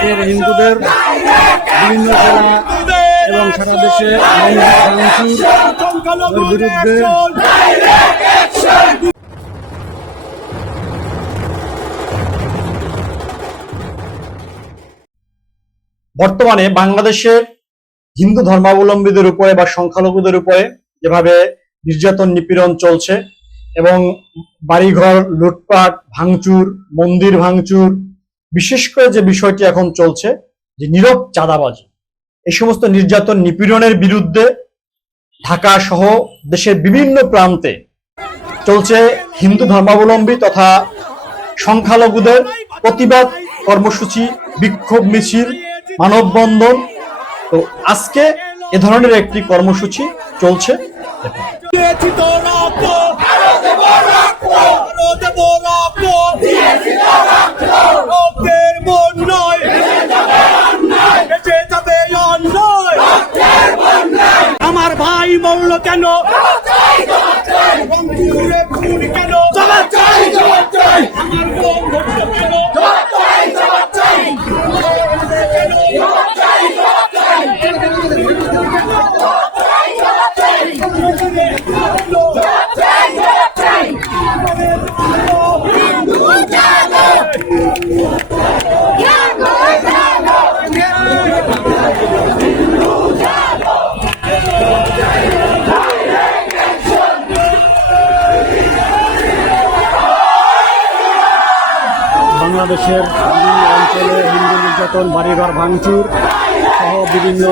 বিভিন্ন জেলা এবং সারা দেশে বিরুদ্ধে বর্তমানে বাংলাদেশের হিন্দু ধর্মাবলম্বীদের উপরে বা সংখ্যালঘুদের উপরে যেভাবে নির্যাতন নিপীড়ন চলছে এবং বাড়িঘর, লুটপাট, ভাঙচুর, মন্দির ভাঙচুর বিশেষ করে যে বিষয়টি এখন চলছে, যে নীরব চাঁদাবাজি, এই সমস্ত নির্যাতন নিপীড়নের বিরুদ্ধে ঢাকা সহ দেশের বিভিন্ন প্রান্তে চলছে হিন্দু ধর্মাবলম্বী তথা সংখ্যালঘুদের প্রতিবাদ কর্মসূচি, বিক্ষোভ মিছিল, মানববন্ধন। তো আজকে এ ধরনের একটি কর্মসূচি চলছে। দিয়েছি রক্তের মন বেঁচে যাবে আমার ভাই মরল কেন? বাংলাদেশের বিভিন্ন অঞ্চলে হিন্দু নির্যাতন, বাড়িঘর ভাঙচুর সহ বিভিন্ন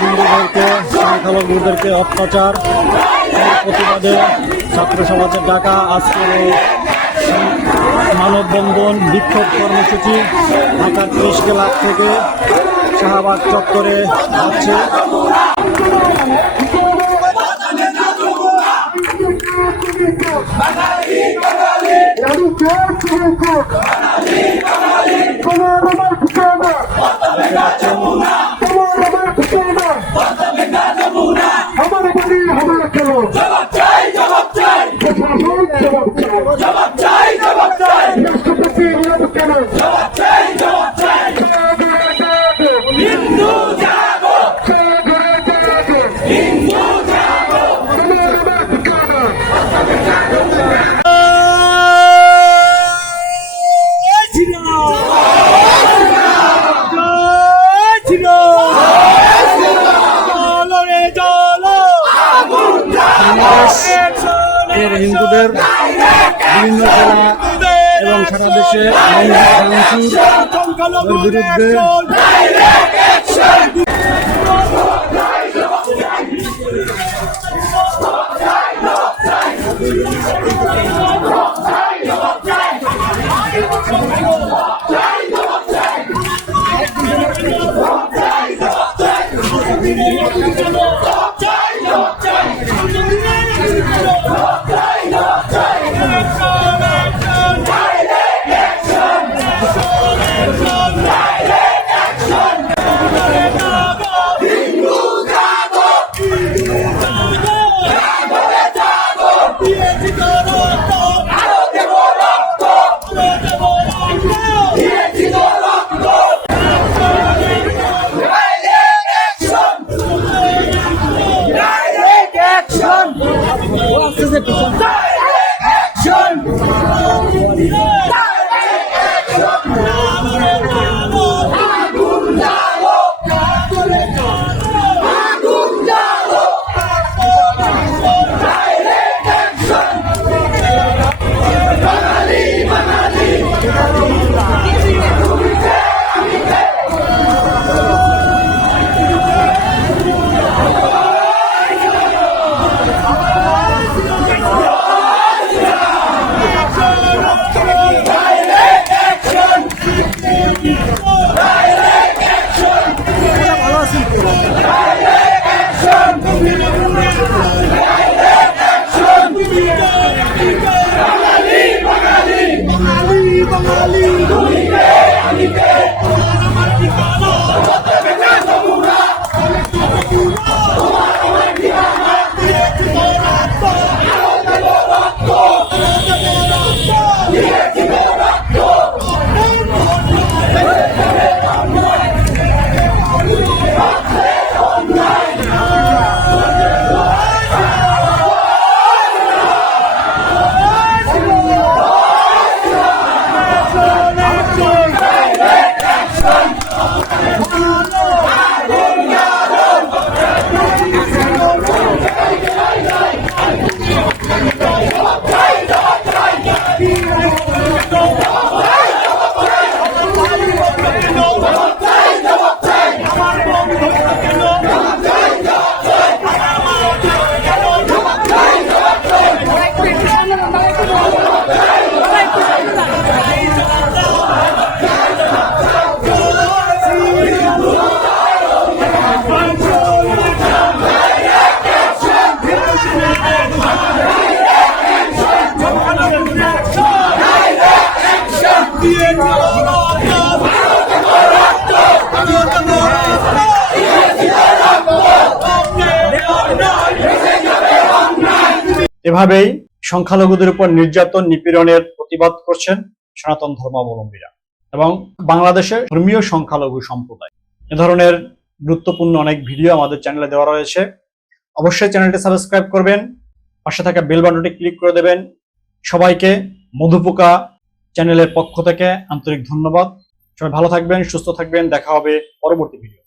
হিন্দুদেরকে, সংখ্যালঘুদেরকে অত্যাচার, প্রতিবাদে ছাত্র সমাজের ডাকা আজকের মানববন্ধন বিক্ষোভ কর্মসূচি ঢাকার ত্রিশ ক্লাব থেকে শাহবাগ চত্বরে যাচ্ছে এর হিন্দুদের বিভিন্ন জেলা এবং সারা দেশে বিরুদ্ধে হিন্দু যে 进攻 এভাবেই সংখ্যালঘুদের উপর নির্যাতন, নিপীড়নের প্রতিবাদ করছেন সনাতন ধর্মাবলম্বীরা এবং বাংলাদেশের ধর্মীয় সংখ্যালঘু সম্প্রদায়। এ ধরনের গুরুত্বপূর্ণ অনেক ভিডিও আমাদের চ্যানেলে দেওয়া রয়েছে। অবশ্যই চ্যানেলটি সাবস্ক্রাইব করবেন, পাশে থাকা বেল বাটনটি ক্লিক করে দেবেন। সবাইকে মধুপোকা চ্যানেলের পক্ষ থেকে আন্তরিক ধন্যবাদ। সবাই ভালো থাকবেন সুস্থ থাকবেন। দেখা হবে পরবর্তী ভিডিও